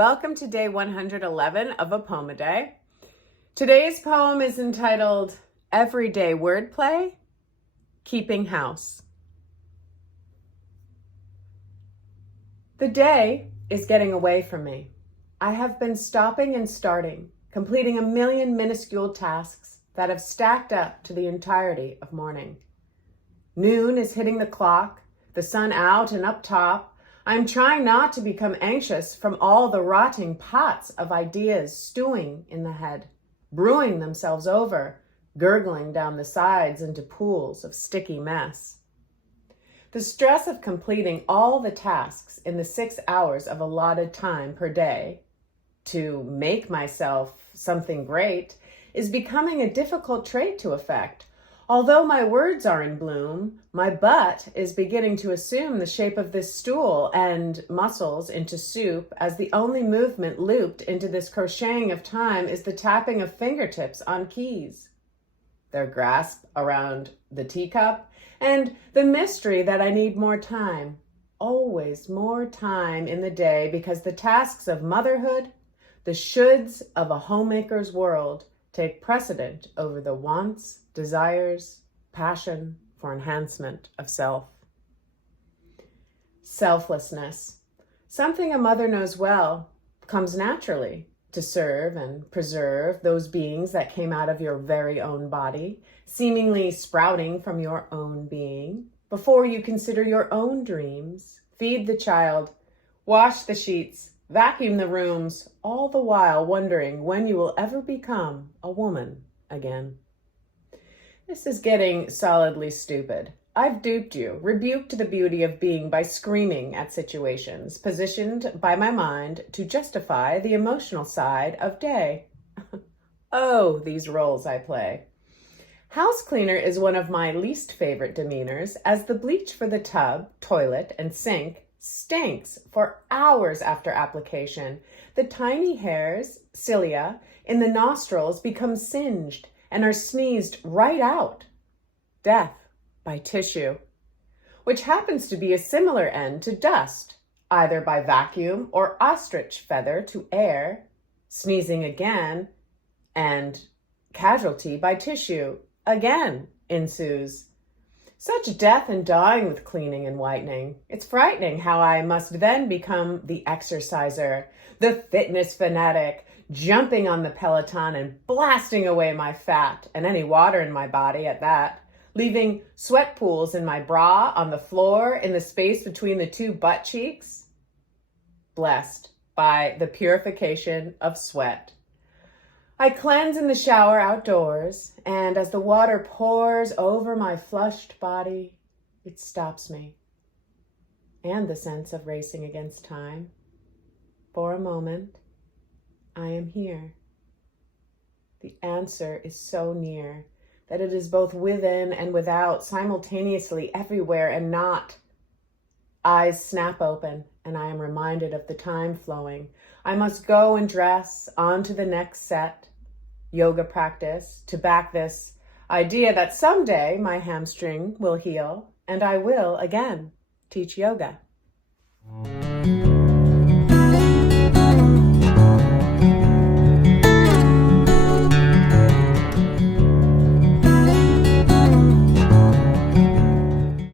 Welcome to day 111 of a poem a day. Today's poem is entitled Everyday Wordplay, Keeping House. The day is getting away from me. I have been stopping and starting, completing a million minuscule tasks that have stacked up to the entirety of morning. Noon is hitting the clock, the sun out and up top. I'm trying not to become anxious from all the rotting pots of ideas stewing in the head, brewing themselves over, gurgling down the sides into pools of sticky mess. The stress of completing all the tasks in the 6 hours of allotted time per day to make myself something great is becoming a difficult trait to affect. Although my words are in bloom, my butt is beginning to assume the shape of this stool and muscles into soup, as the only movement looped into this crocheting of time is the tapping of fingertips on keys, their grasp around the teacup, and the mystery that I need more time, always more time in the day, because the tasks of motherhood, the shoulds of a homemaker's world, take precedent over the wants, desires, passion for enhancement of self. Selflessness, something a mother knows well, comes naturally to serve and preserve those beings that came out of your very own body, seemingly sprouting from your own being, before you consider your own dreams, feed the child, wash the sheets, vacuum the rooms, all the while wondering when you will ever become a woman again. This is getting solidly stupid. I've duped you, rebuked the beauty of being by screaming at situations, positioned by my mind to justify the emotional side of day. Oh, these roles I play. House cleaner is one of my least favorite demeanors, as the bleach for the tub, toilet, and sink stinks for hours after application. The tiny hairs, cilia, in the nostrils become singed and are sneezed right out. Death by tissue, which happens to be a similar end to dust, either by vacuum or ostrich feather to air, sneezing again, and casualty by tissue again ensues. Such death and dying with cleaning and whitening. It's frightening how I must then become the exerciser, the fitness fanatic, jumping on the Peloton and blasting away my fat and any water in my body at that, leaving sweat pools in my bra on the floor in the space between the two butt cheeks. Blessed by the purification of sweat. I cleanse in the shower outdoors, and as the water pours over my flushed body, it stops me, and the sense of racing against time. For a moment, I am here. The answer is so near that it is both within and without, simultaneously everywhere and not. Eyes snap open, and I am reminded of the time flowing. I must go and dress on to the next set. Yoga practice to back this idea that someday my hamstring will heal and I will again teach yoga.